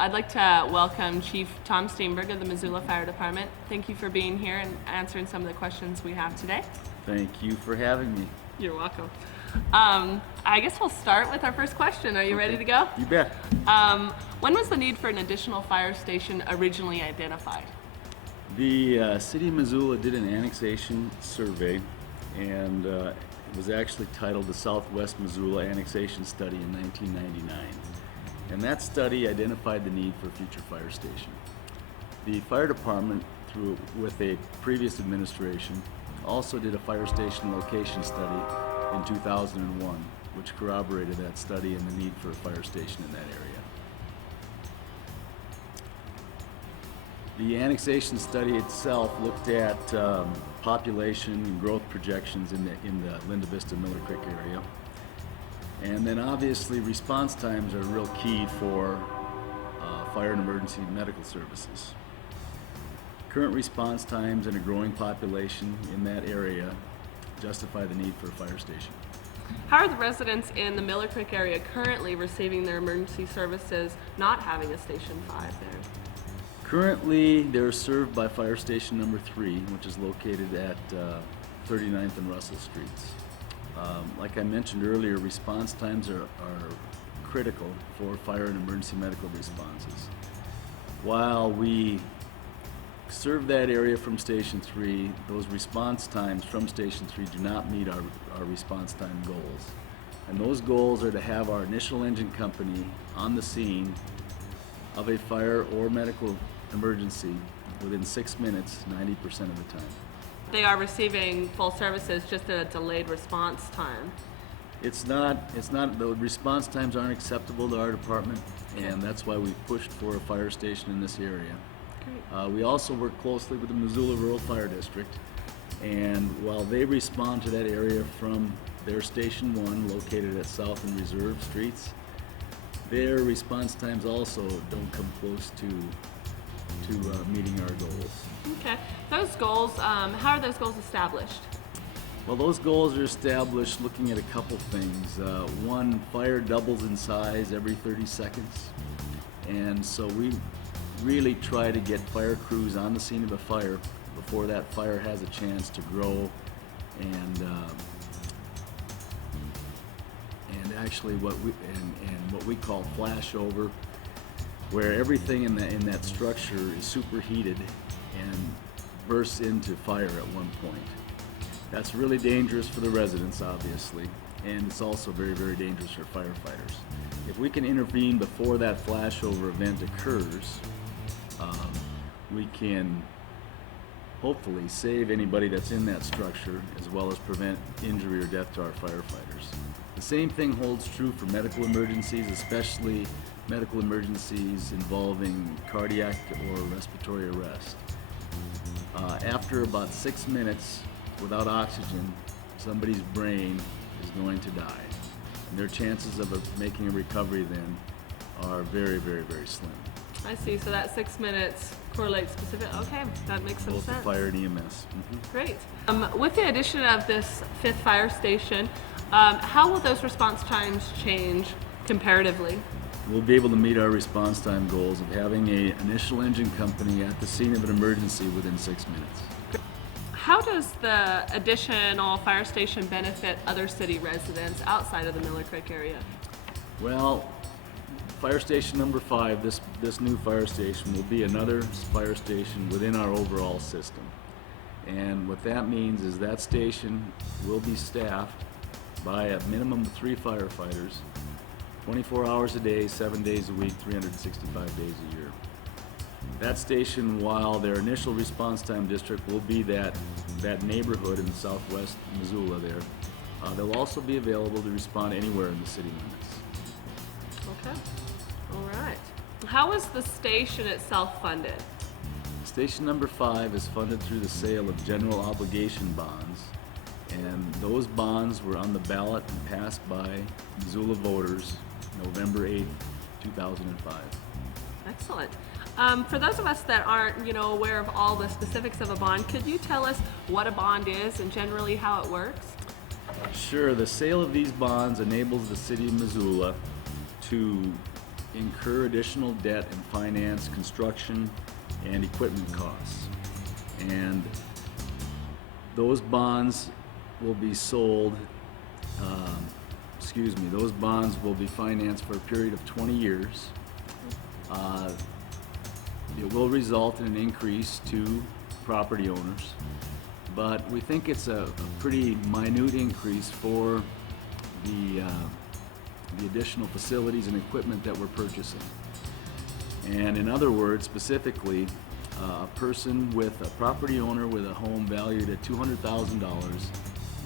I'd like to welcome Chief Tom Steenberg of the Missoula Fire Department. Thank you for being here and answering some of the questions we have today. Thank you for having me. You're welcome. I guess we'll start with our first question. Are you ready to go? You bet. When was the need for an additional fire station originally identified? The city of Missoula did an annexation survey, and it was actually titled the Southwest Missoula Annexation Study in 1999. And that study identified the need for a future fire station. The fire department, with a previous administration, also did a fire station location study in 2001, which corroborated that study and the need for a fire station in that area. The annexation study itself looked at population and growth projections in the Linda Vista Miller Creek area. And then obviously response times are real key for fire and emergency medical services. Current response times and a growing population in that area justify the need for a fire station. How are the residents in the Miller Creek area currently receiving their emergency services not having a Station 5 there? Currently, they're served by Fire Station number 3, which is located at 39th and Russell Streets. Like I mentioned earlier, response times are critical for fire and emergency medical responses. While we serve that area from Station 3, those response times from Station 3 do not meet our response time goals. And those goals are to have our initial engine company on the scene of a fire or medical emergency within 6 minutes, 90% of the time. They are receiving full services, just at a delayed response time. It's not, the response times aren't acceptable to our department, and that's why we've pushed for a fire station in this area. Great. We also work closely with the Missoula Rural Fire District, and while they respond to that area from their Station 1 located at South and Reserve Streets, their response times also don't come close to meeting our goals. Okay. Those goals, how are those goals established? Well, those goals are established looking at a couple things. One, fire doubles in size every 30 seconds, and so we really try to get fire crews on the scene of a fire before that fire has a chance to grow and actually what we call flashover, where everything in that structure is superheated and bursts into fire at one point. That's really dangerous for the residents, obviously, and it's also very, very dangerous for firefighters. If we can intervene before that flashover event occurs, we can hopefully save anybody that's in that structure, as well as prevent injury or death to our firefighters. The same thing holds true for medical emergencies, especially medical emergencies involving cardiac or respiratory arrest. After about 6 minutes without oxygen, somebody's brain is going to die. And their chances of making a recovery then are very, very, very slim. I see. So that 6 minutes correlates specific. Okay, that makes some Both sense. the fire and EMS. Mm-hmm. Great. With the addition of this 5th fire station, how will those response times change comparatively? We'll be able to meet our response time goals of having an initial engine company at the scene of an emergency within 6 minutes. How does the additional fire station benefit other city residents outside of the Miller Creek area? Well, fire station number 5, this new fire station will be another fire station within our overall system. And what that means is that station will be staffed by a minimum of 3 firefighters, 24 hours a day, 7 days a week, 365 days a year. That station, while their initial response time district will be that neighborhood in southwest Missoula there, they'll also be available to respond anywhere in the city limits. Okay. All right. How is the station itself funded? Station number 5 is funded through the sale of general obligation bonds, and those bonds were on the ballot and passed by Missoula voters November 8, 2005. Excellent. For those of us that aren't, aware of all the specifics of a bond, could you tell us what a bond is and generally how it works? Sure. The sale of these bonds enables the city of Missoula to incur additional debt and finance construction and equipment costs. And those bonds will be sold, those bonds will be financed for a period of 20 years. It will result in an increase to property owners, but we think it's a pretty minute increase for the additional facilities and equipment that we're purchasing. And in other words, specifically, a property owner with a home valued at $200,000,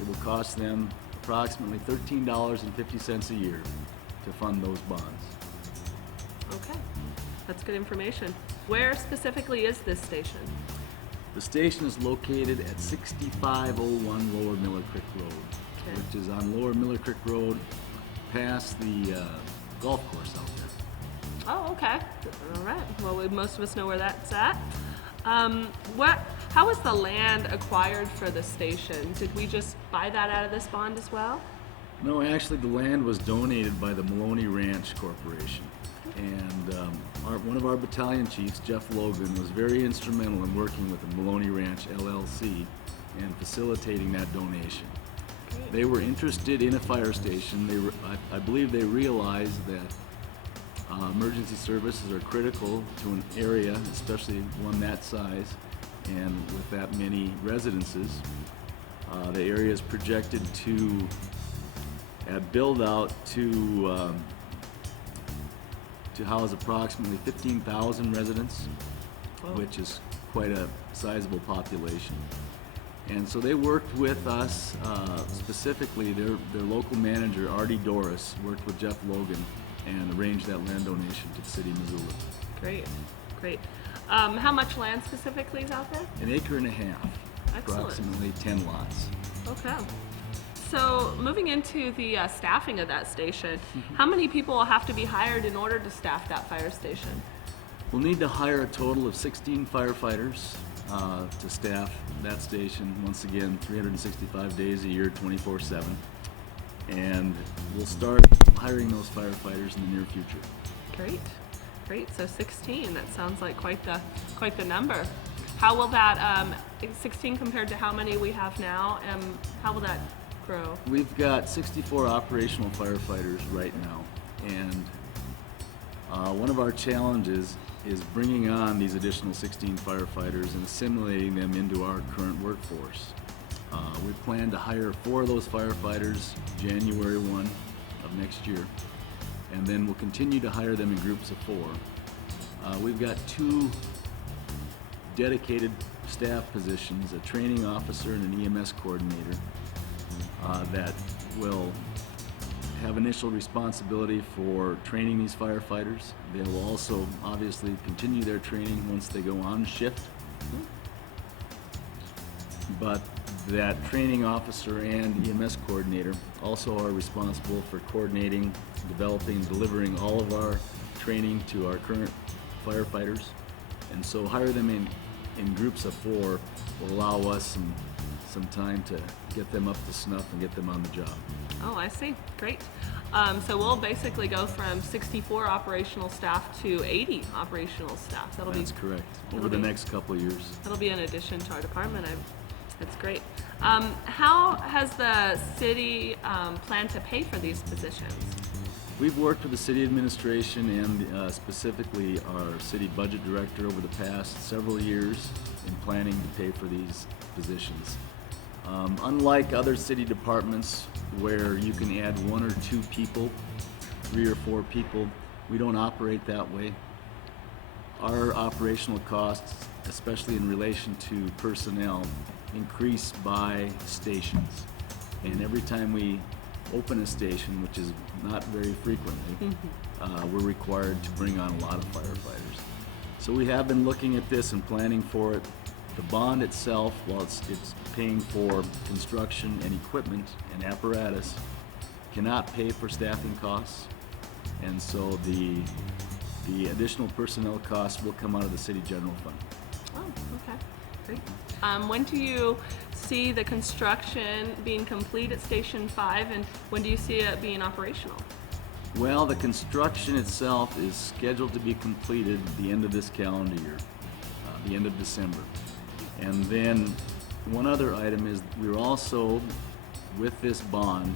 it will cost them approximately $13.50 a year to fund those bonds. Okay, that's good information. Where specifically is this station? The station is located at 6501 Lower Miller Creek Road, Okay. which is on Lower Miller Creek Road past the golf course out there. Oh, okay. All right. Well, most of us know where that's at. How was the land acquired for the station? Did we just buy that out of this bond as well? No, actually the land was donated by the Maloney Ranch Corporation. And one of our battalion chiefs, Jeff Logan, was very instrumental in working with the Maloney Ranch LLC and facilitating that donation. Great. They were interested in a fire station. I believe they realized that emergency services are critical to an area, especially one that size and with that many residences. The area is projected to build out to house approximately 15,000 residents, Whoa. which is quite a sizable population. And so they worked with us, specifically their local manager, Artie Doris, worked with Jeff Logan and arranged that land donation to the city of Missoula. Great, great. How much land specifically is out there? 1.5 acres, Excellent. approximately 10 lots. Okay. So moving into the staffing of that station, how many people will have to be hired in order to staff that fire station? We'll need to hire a total of 16 firefighters to staff that station, once again, 365 days a year, 24/7. And we'll start hiring those firefighters in the near future. Great, great. So 16. That sounds like quite the number. How will that 16 compared to how many we have now? How will that grow? We've got 64 operational firefighters right now, and one of our challenges is bringing on these additional 16 firefighters and assimilating them into our current workforce. We plan to hire 4 of those firefighters January 1 of next year, and then we'll continue to hire them in groups of 4. We've got 2 dedicated staff positions, a training officer and an EMS coordinator, that will have initial responsibility for training these firefighters. They will also obviously continue their training once they go on shift. But that training officer and EMS coordinator also are responsible for coordinating, developing, delivering all of our training to our current firefighters. And so hire them in groups of 4 will allow us some time to get them up to snuff and get them on the job. Oh, I see. Great. So we'll basically go from 64 operational staff to 80 operational staff. That's correct. Over the next couple of years. That'll be in addition to our department. That's great. How has the city planned to pay for these positions? We've worked with the city administration and specifically our city budget director over the past several years in planning to pay for these positions. Unlike other city departments where you can add 1 or 2 people, 3 or 4 people, we don't operate that way. Our operational costs, especially in relation to personnel, increase by stations. And every time we open a station, which is not very frequently, we're required to bring on a lot of firefighters. So we have been looking at this and planning for it. The bond itself, while it's paying for construction and equipment and apparatus, cannot pay for staffing costs. And so the additional personnel costs will come out of the city general fund. Oh, okay. Great. When do you see the construction being complete at Station 5, and when do you see it being operational? Well, the construction itself is scheduled to be completed at the end of this calendar year, the end of December. And then one other item is we're also, with this bond,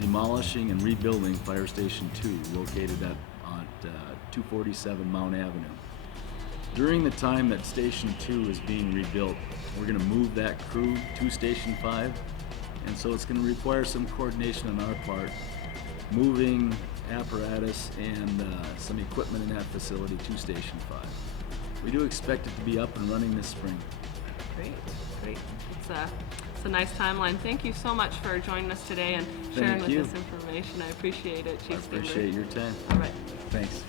demolishing and rebuilding Fire Station 2 located at 247 Mount Avenue. During the time that Station 2 is being rebuilt, we're going to move that crew to Station 5, and so it's going to require some coordination on our part, moving apparatus and some equipment in that facility to Station 5. We do expect it to be up and running this spring. Great, great. It's a nice timeline. Thank you so much for joining us today and sharing Thank you. with us information. I appreciate it, Chief I appreciate Stingler. your time. All right. Thanks.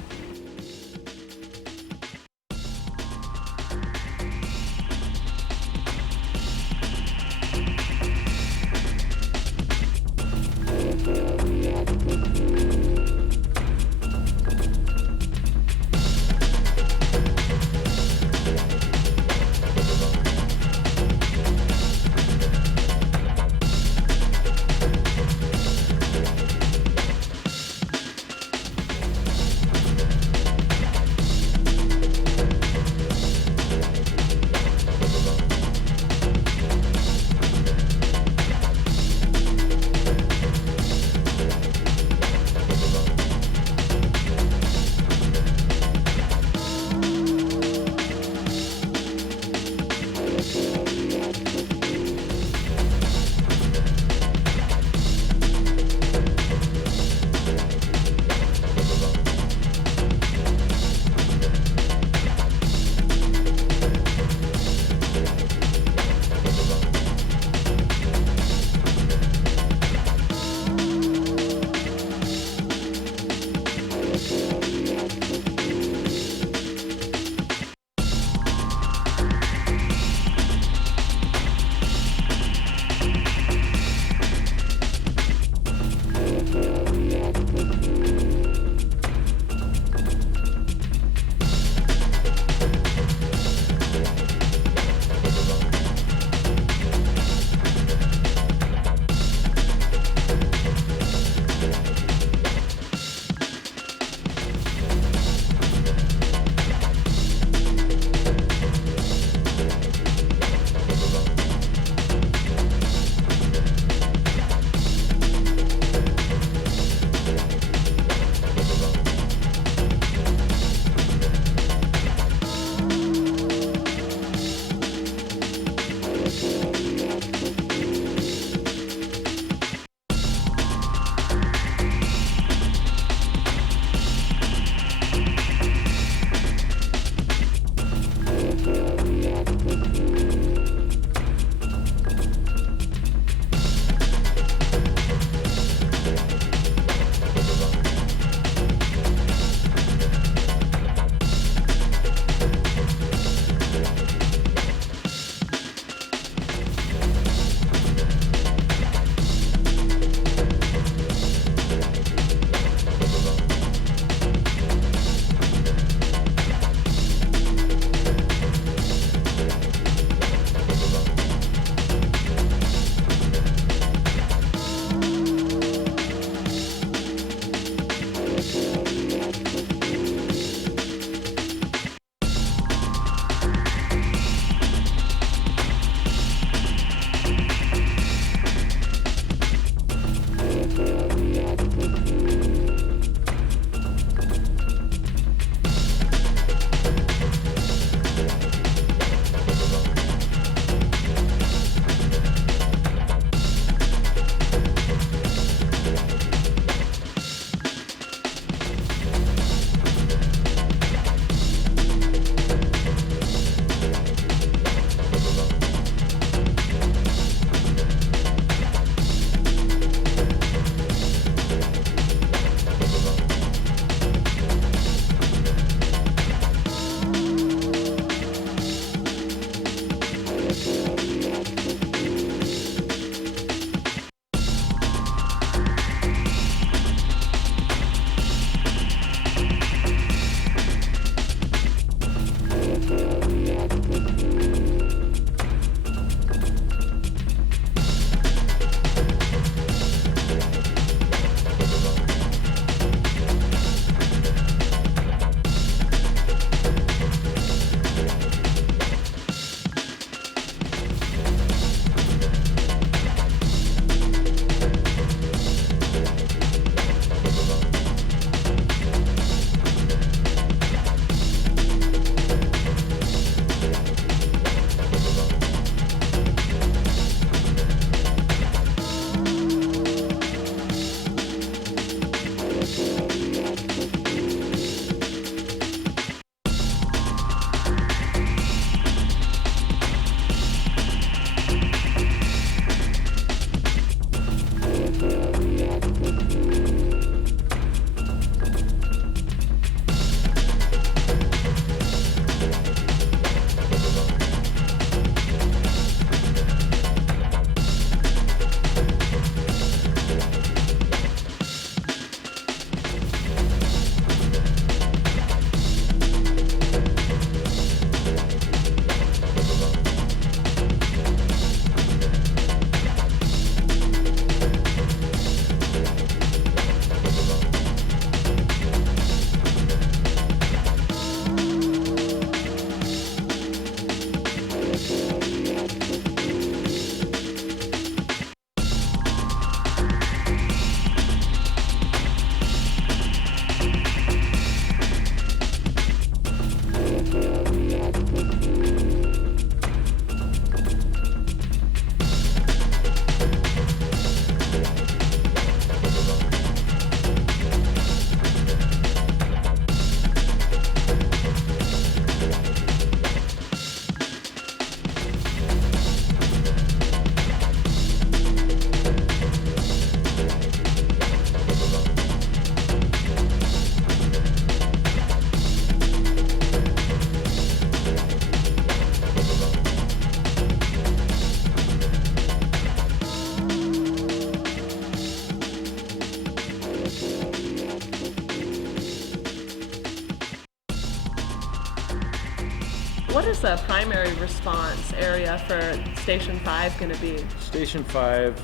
What is the primary response area for Station 5 going to be? Station 5,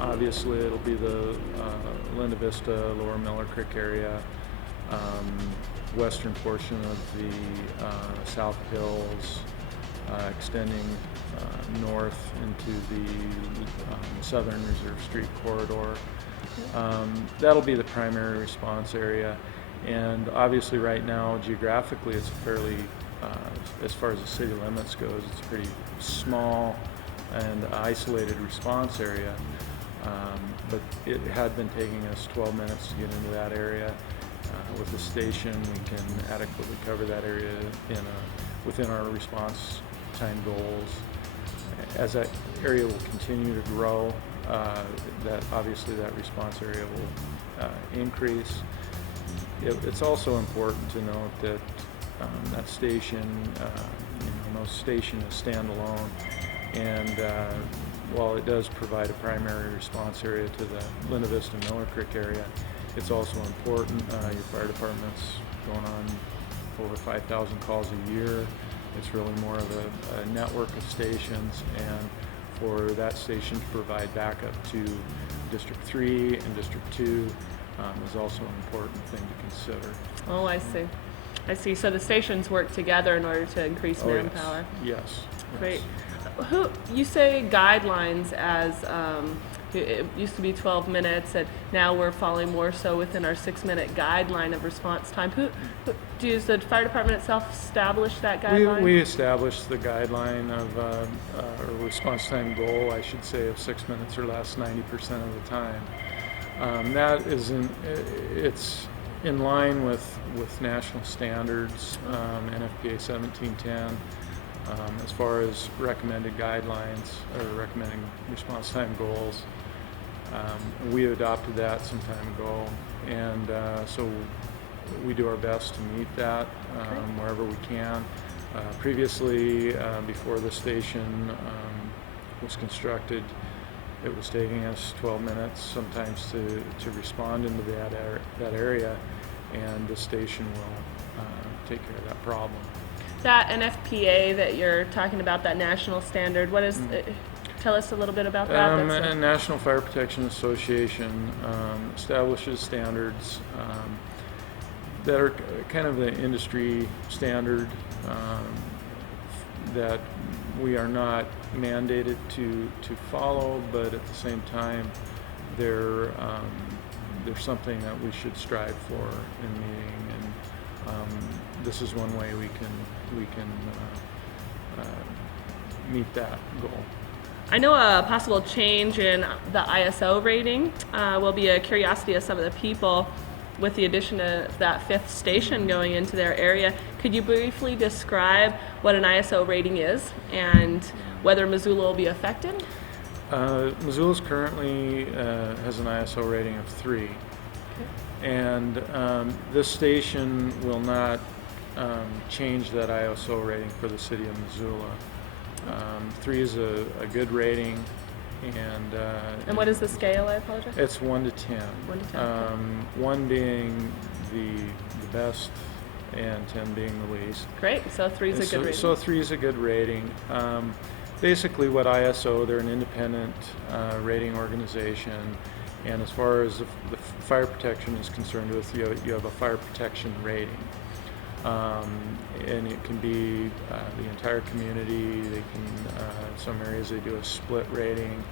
obviously it'll be the Linda Vista, Lower Miller Creek area, western portion of the South Hills, extending north into the Southern Reserve Street corridor. That'll be the primary response area. And obviously right now, geographically, it's fairly, as far as the city limits goes, it's a pretty small and isolated response area. But it had been taking us 12 minutes to get into that area. With the station, we can adequately cover that area within our response time goals. As that area will continue to grow, that obviously that response area will increase. It's also important to note that that station, no station is standalone, and while it does provide a primary response area to the Linda Vista Miller Creek area, it's also important. Your fire department's going on over 5,000 calls a year. It's really more of a network of stations, and for that station to provide backup to District 3 and District 2 is also an important thing to consider. Oh, I see. I see. So the stations work together in order to increase manpower. Yes. Great. Who you say guidelines as it used to be 12 minutes, and now we're falling more so within our 6-minute guideline of response time. Who does the fire department itself establish that guideline? We established the guideline of a response time goal, I should say, of 6 minutes or less 90% of the time. That is it's in line with national standards, NFPA 1710. As far as recommended guidelines or recommending response time goals, we adopted that some time ago, and so we do our best to meet that wherever we can. Previously, before the station was constructed, it was taking us 12 minutes sometimes to respond into that area, and the station will take care of that problem. That NFPA that you're talking about, that national standard, what is? Tell us a little bit about that. National Fire Protection Association establishes standards that are kind of the industry standard that we are not mandated to follow, but at the same time, they're something that we should strive for in meeting, and this is one way we can meet that goal. I know a possible change in the ISO rating will be a curiosity of some of the people with the addition of that 5th station going into their area. Could you briefly describe what an ISO rating is and whether Missoula will be affected? Missoula currently has an ISO rating of 3. And this station will not change that ISO rating for the city of Missoula. 3 is a good rating, and what is the scale? I apologize. It's 1 to 10. 1 to 10. 1 being the best, and 10 being the least. Great. So 3 is a good rating. So 3 is a good rating. Basically, what ISO, they're an independent rating organization. And as far as the fire protection is concerned, you have a fire protection rating, and it can be the entire community. They can, in some areas, they do a split rating.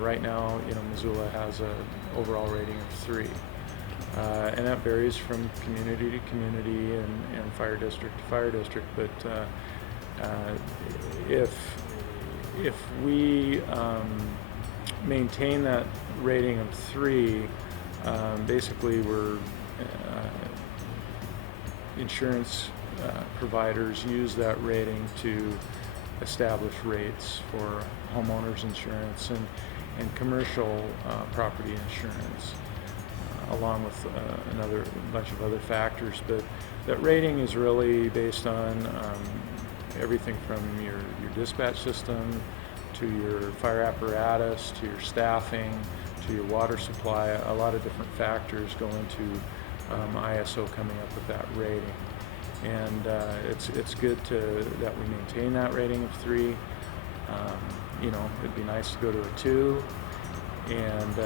Right now, Missoula has an overall rating of 3, and that varies from community to community and fire district to fire district. But if we maintain that rating of 3, basically we're insurance providers use that rating to establish rates for homeowners insurance and commercial property insurance, along with another bunch of other factors. But that rating is really based on everything from your dispatch system to your fire apparatus, to your staffing, to your water supply. A lot of different factors go into ISO coming up with that rating. and it's good that we maintain that rating of 3. It'd be nice to go to a 2, and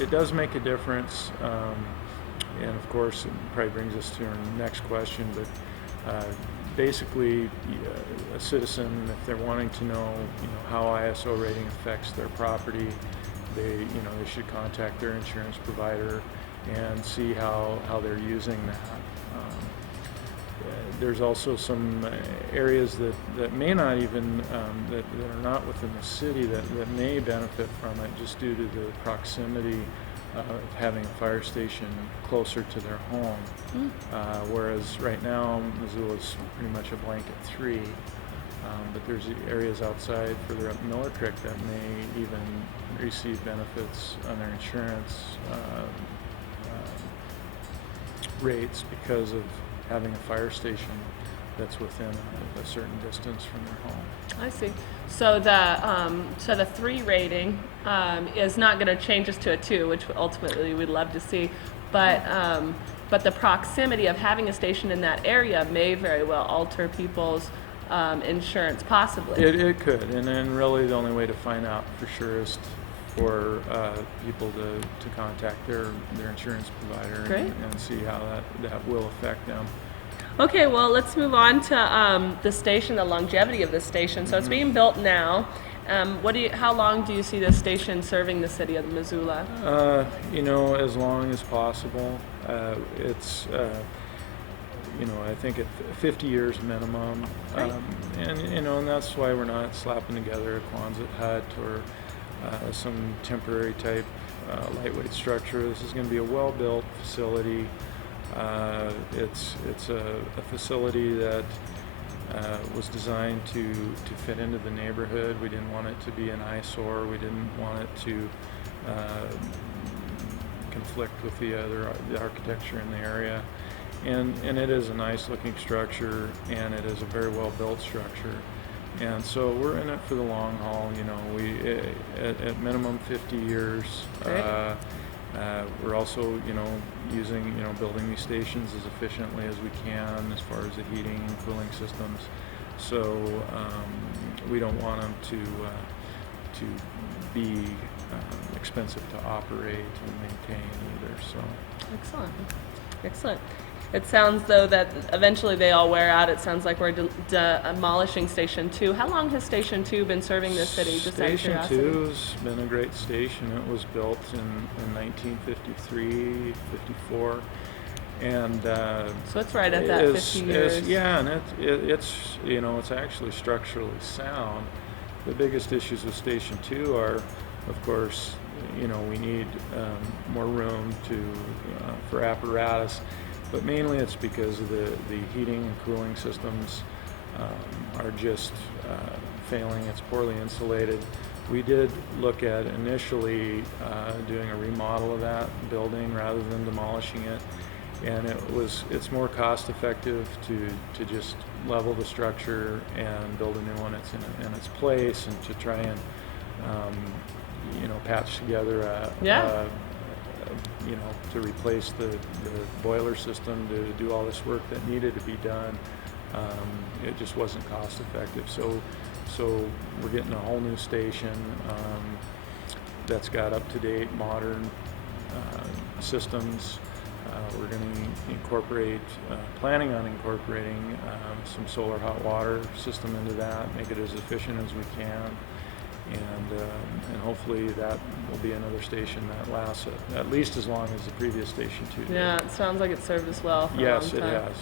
it does make a difference. And of course, it probably brings us to our next question, but basically, a citizen, if they're wanting to know, how ISO rating affects their property, they should contact their insurance provider and see how they're using that. There's also some areas that may not even that are not within the city that may benefit from it just due to the proximity of having a fire station closer to their home. Whereas right now Missoula is pretty much a blanket 3, but there's areas outside further up Miller Creek that may even receive benefits on their insurance rates because of having a fire station that's within a certain distance from their home. I see. So the 3 rating is not going to change us to a 2, which ultimately we'd love to see, but the proximity of having a station in that area may very well alter people's insurance, possibly. It could, and then really the only way to find out for sure is for people to contact their insurance provider and see how that will affect them. Okay, well, let's move on to the station, the longevity of the station. So it's being built now. How long do you see this station serving the city of Missoula? As long as possible. It's I think at 50 years minimum. Right. And that's why we're not slapping together a Quonset hut or some temporary type lightweight structure. This is going to be a well-built facility. It's a facility that was designed to fit into the neighborhood. We didn't want it to be an eyesore. We didn't want it to conflict with the architecture in the area. And it is a nice looking structure, and it is a very well built structure. And so we're in it for the long haul. We at minimum 50 years. We're also, using, building these stations as efficiently as we can as far as the heating and cooling systems. So we don't want them to be expensive to operate and maintain either. So Excellent. It sounds though that eventually they all wear out. It sounds like we're demolishing Station 2. How long has Station 2 been serving the city? Just out of Station curiosity. 2's been a great station. It was built in 1953, 54. And so it's right at that 50 years. And it's actually structurally sound. The biggest issues with Station 2 are, of course, we need more room for apparatus. But mainly it's because of the heating and cooling systems are just failing. It's poorly insulated. We did look at initially doing a remodel of that building rather than demolishing it, and it's more cost effective to just level the structure and build a new one that's in its place, and to try and patch together to replace the boiler system, to do all this work that needed to be done. It just wasn't cost effective. So we're getting a whole new station that's got up-to-date modern systems. We're going to incorporate, planning on incorporating some solar hot water system into that, make it as efficient as we can. And hopefully that will be another station that lasts at least as long as the previous Station 2 did. Yeah, it sounds like it served us well for a long time. Yes, it has.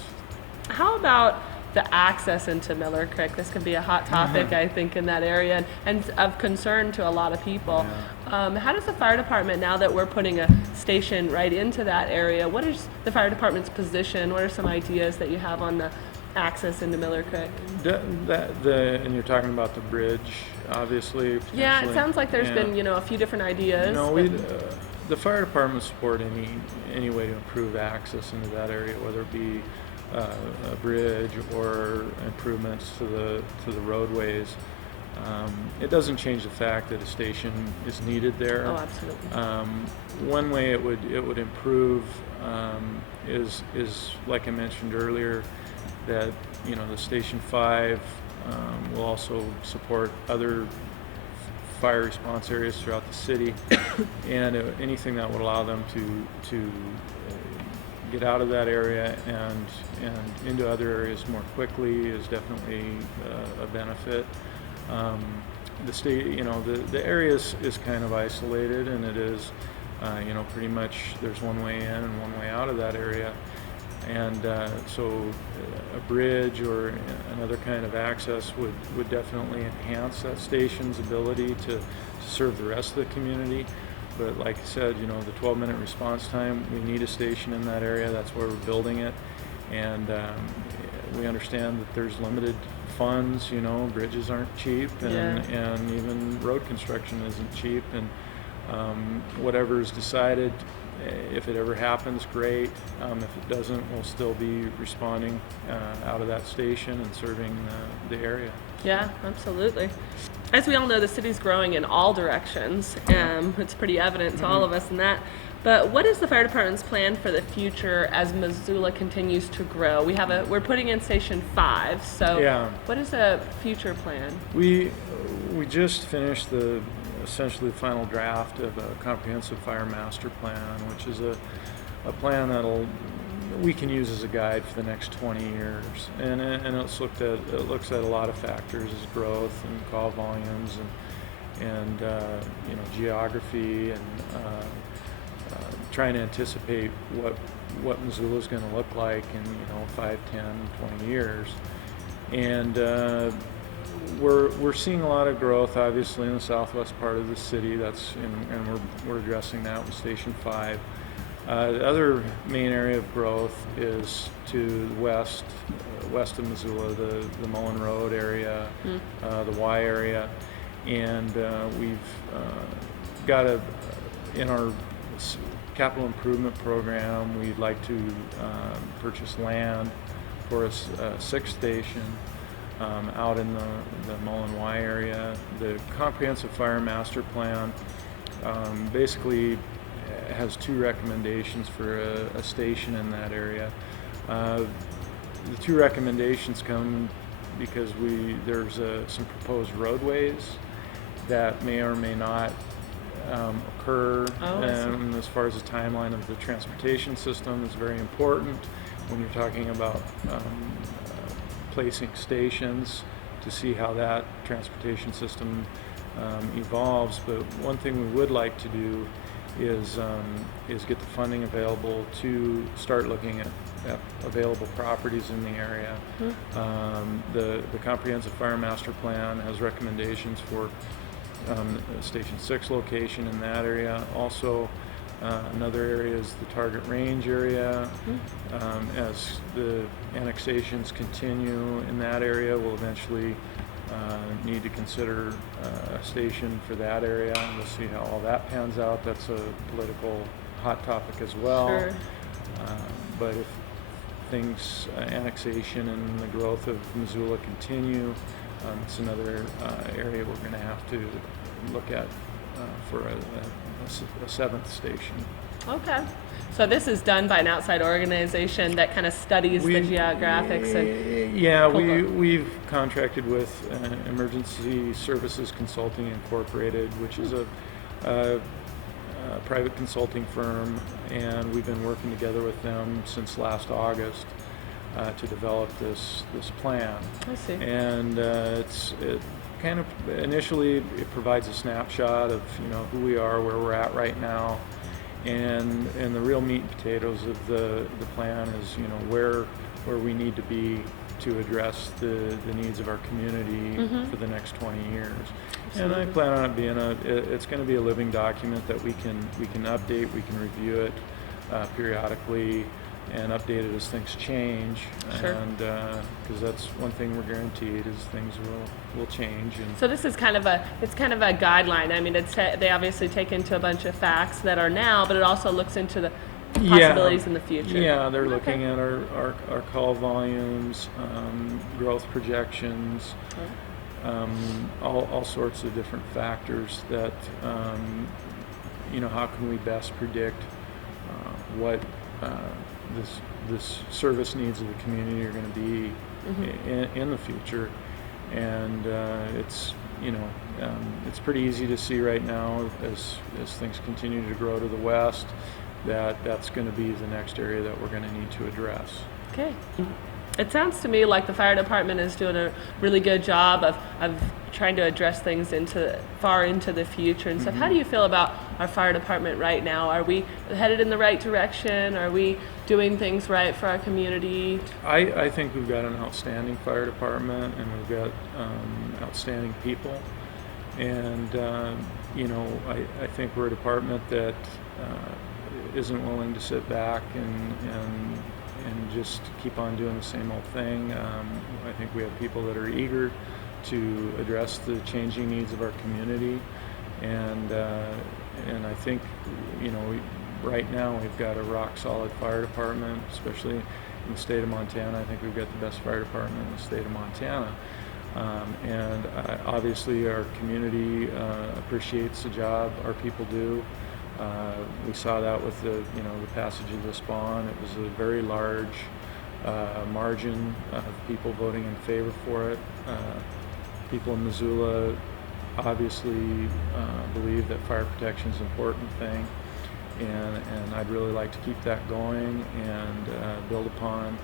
How about the access into Miller Creek? This can be a hot topic, I think, in that area, and of concern to a lot of people. Yeah. How does the fire department, now that we're putting a station right into that area, what is the fire department's position? What are some ideas that you have on the access into Miller Creek? And you're talking about the bridge, obviously. Yeah, it sounds like there's been a few different ideas. The fire department support any way to improve access into that area, whether it be a bridge or improvements to the roadways. It doesn't change the fact that a station is needed there. Oh, absolutely. One way it would improve is like I mentioned earlier, that the Station 5 will also support other fire response areas throughout the city, and anything that would allow them to get out of that area and into other areas more quickly is definitely a benefit. The state, the area is kind of isolated, and it is, pretty much there's one way in and one way out of that area. And so a bridge or another kind of access would definitely enhance that station's ability to serve the rest of the community. But like I said, the 12-minute response time, we need a station in that area. That's why we're building it. And we understand that there's limited funds, bridges aren't cheap, and even road construction isn't cheap. And whatever is decided, if it ever happens, great. If it doesn't, we'll still be responding out of that station and serving the area. Yeah, absolutely. As we all know, the city's growing in all directions. It's pretty evident to all of us in that. But what is the fire department's plan for the future as Missoula continues to grow? We're putting in Station 5. So what is a future plan? We just finished the essentially final draft of a comprehensive fire master plan, which is a plan we can use as a guide for the next 20 years, and it looks at a lot of factors as growth and call volumes and geography and trying to anticipate what Missoula is going to look like in 5, 10, 20 years. And we're seeing a lot of growth, obviously, in the southwest part of the city. And we're addressing that with Station 5. The other main area of growth is to the west of Missoula, the Mullen Road area, the Y area, and we've got in our capital improvement program, we'd like to purchase land for a sixth station out in the Mullen Y area. The comprehensive fire master plan basically has two recommendations for a station in that area. The two recommendations come because there's some proposed roadways that may or may not occur. As far as the timeline of the transportation system is very important when you're talking about placing stations, to see how that transportation system evolves. But one thing we would like to do is get the funding available to start looking at available properties in the area. The comprehensive fire master plan has recommendations for Station 6 location in that area. Also, another area is the Target Range area. As the annexations continue in that area, we'll eventually need to consider a station for that area. We'll see how all that pans out. That's a political hot topic as well. Sure. But if things, annexation and the growth of Missoula continue, it's another area we're going to have to look at for a seventh station. Okay. So this is done by an outside organization that kind of studies the geographics and we've contracted with Emergency Services Consulting Incorporated, which is a private consulting firm, and we've been working together with them since last August to develop this plan. I see. And it kind of initially it provides a snapshot of who we are, where we're at right now, and the real meat and potatoes of the plan is where we need to be to address the needs of our community for the next 20 years. Absolutely. And I plan on it being it's going to be a living document that we can update, we can review it periodically and update it as things change. Sure. And because that's one thing we're guaranteed is things will change. And so this is kind of a guideline. I mean, they obviously take into a bunch of facts that are now, but it also looks into the possibilities in the future. Yeah, they're looking at our call volumes, growth projections, all sorts of different factors that, how can we best predict what this service needs of the community are going to be in the future. And it's pretty easy to see right now as things continue to grow to the west that that's going to be the next area that we're going to need to address. Okay. It sounds to me like the fire department is doing a really good job of trying to address things far into the future and stuff. How do you feel about our fire department right now? Are we headed in the right direction? Are we doing things right for our community? I think we've got an outstanding fire department, and we've got outstanding people. And, I think we're a department that isn't willing to sit back and just keep on doing the same old thing. I think we have people that are eager to address the changing needs of our community, and I think right now we've got a rock solid fire department, especially in the state of Montana. I think we've got the best fire department in the state of Montana, and obviously our community appreciates the job our people do. We saw that with the passage of this bond. It was a very large margin of people voting in favor for it. People in Missoula obviously believe that fire protection is an important thing, and I'd really like to keep that going and build upon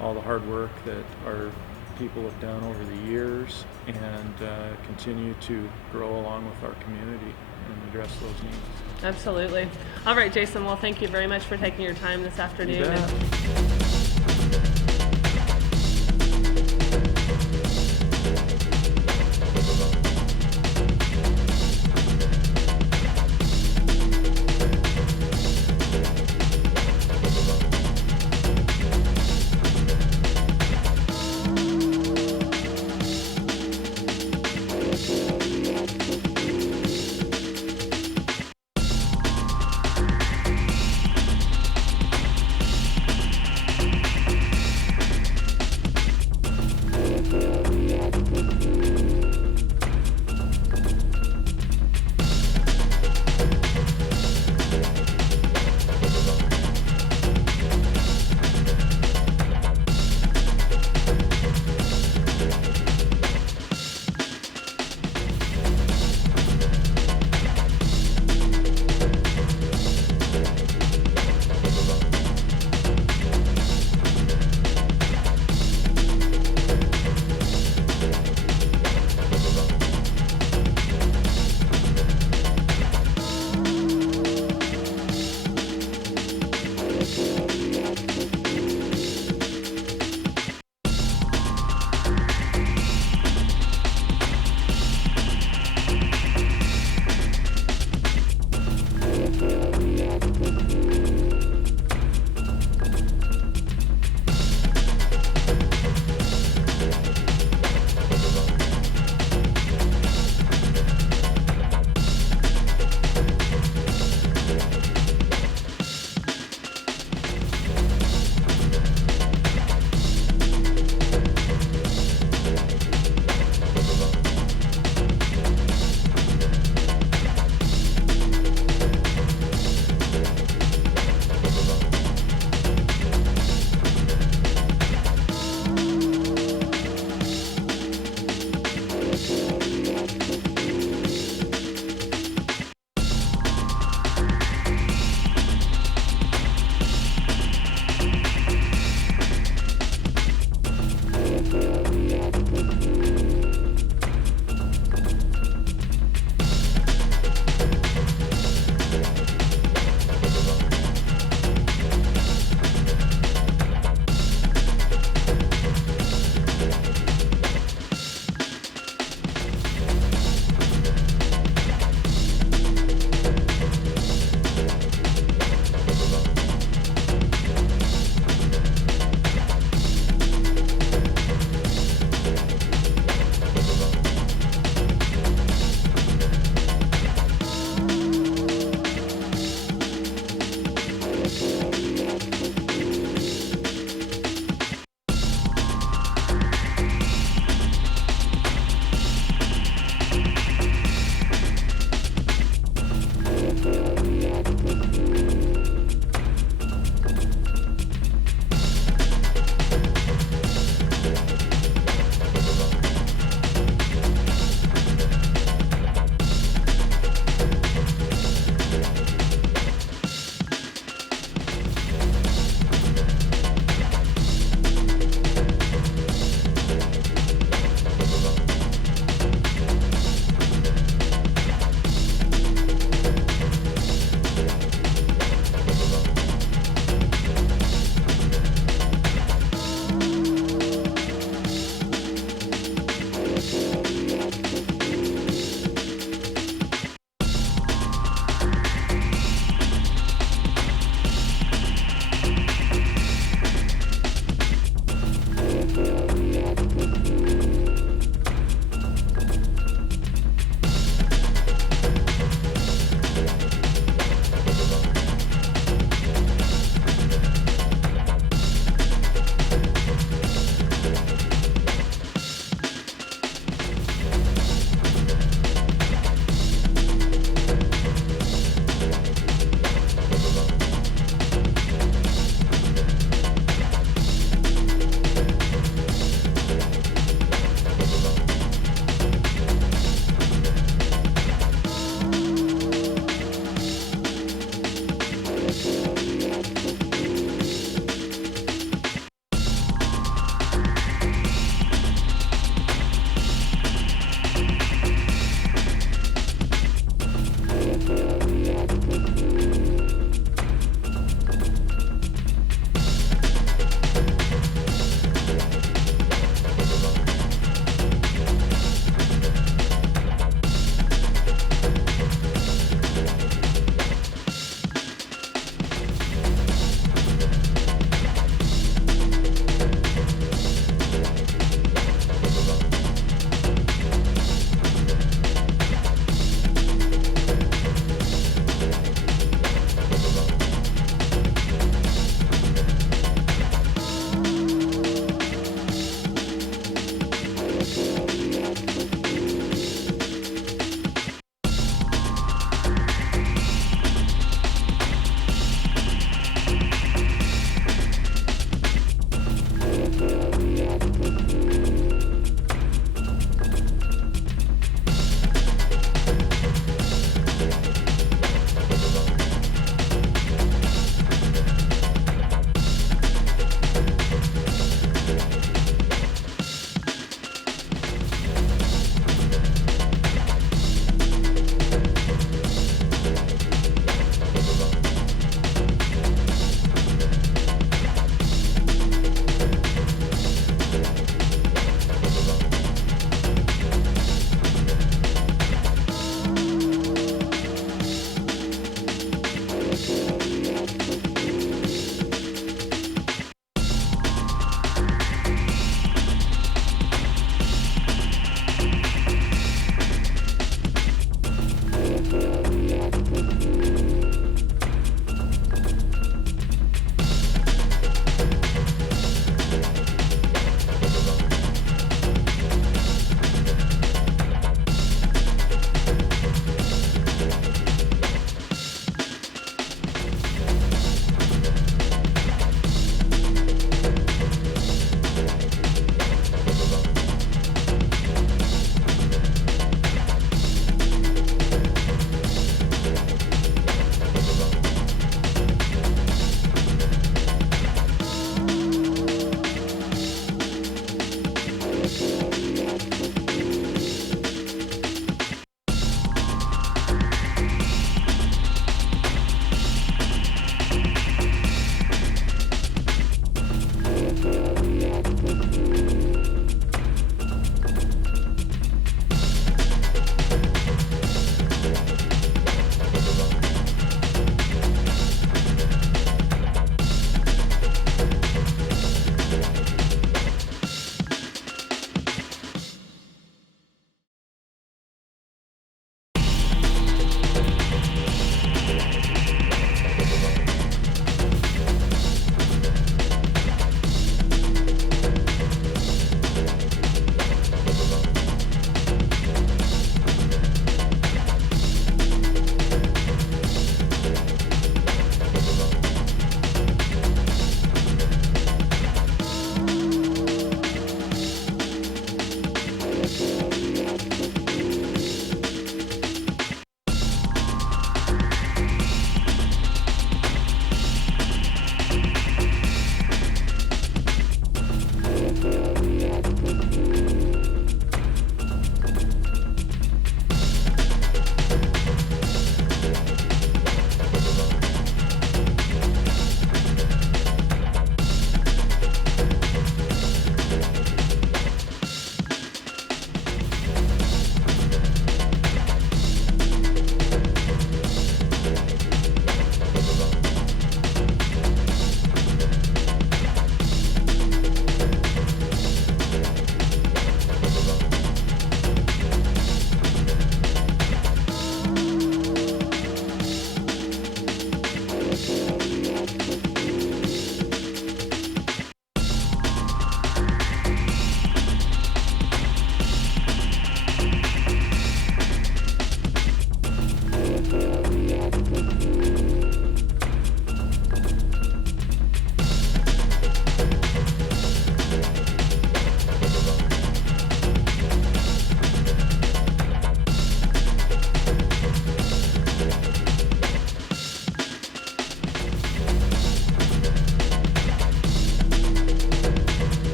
all the hard work that our people have done over the years, and continue to grow along with our community and address those needs. Absolutely. All right, Jason. Well, thank you very much for taking your time this afternoon. You bet.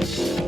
you.